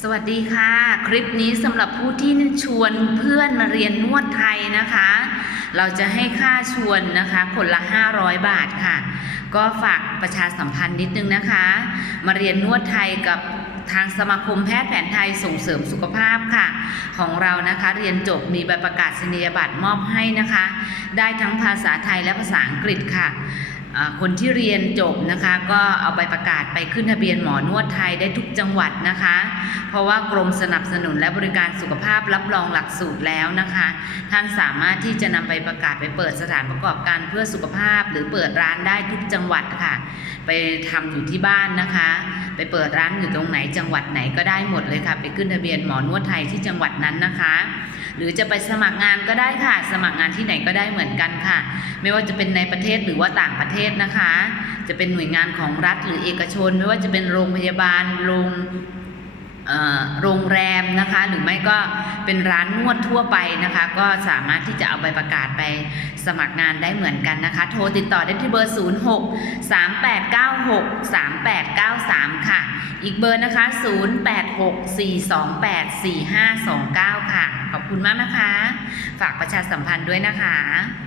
สวัสดีค่ะ คลิปนี้สำหรับผู้ที่ชวนเพื่อนมาเรียนนวดไทยนะคะ เราจะให้ค่าชวนนะคะคนละ 500 บาทค่ะ ก็ฝากประชาสัมพันธ์นิดนึงนะคะ มาเรียนนวดไทยกับทางสมาคมแพทย์แผนไทยส่งเสริมสุขภาพค่ะ ของเรานะคะเรียนจบมีใบประกาศนียบัตรมอบให้นะคะ ได้ทั้งภาษาไทยและภาษาอังกฤษค่ะ คนที่เรียนจบนะคะ ก็เอาใบประกาศไปขึ้นทะเบียนหมอนวดไทยได้ทุกจังหวัดนะคะ เพราะว่ากรมสนับสนุนและบริการสุขภาพรับรองหลักสูตรแล้วนะคะ ท่านสามารถที่จะนำใบประกาศไปเปิดสถานประกอบการเพื่อสุขภาพ หรือเปิดร้านได้ทุกจังหวัดค่ะ ไปทำอยู่ที่บ้านนะคะ ไปเปิดร้านอยู่ตรงไหนจังหวัดไหนก็ได้หมดเลยค่ะ ไปขึ้นทะเบียนหมอนวดไทยที่จังหวัดนั้นนะคะ หรือจะไปสมัครงานก็ได้ค่ะ สมัครงานที่ไหนก็ได้เหมือนกันค่ะ ไม่ว่าจะเป็นในประเทศหรือว่าต่างประเทศนะคะ จะเป็นหน่วยงานของรัฐหรือเอกชน ไม่ว่าจะเป็นโรงพยาบาลโรง โรงแรมนะคะ หรือไม่ก็เป็นร้านนวดทั่วไปนะคะ ก็สามารถที่จะเอาใบประกาศไปสมัครงานได้เหมือนกันนะคะ โทรติดต่อได้ที่เบอร์ 06 3896 3893 ค่ะ อีกเบอร์นะคะ 086 428 4529 ค่ะ ขอบคุณมากนะคะ ฝากประชาสัมพันธ์ด้วยนะคะ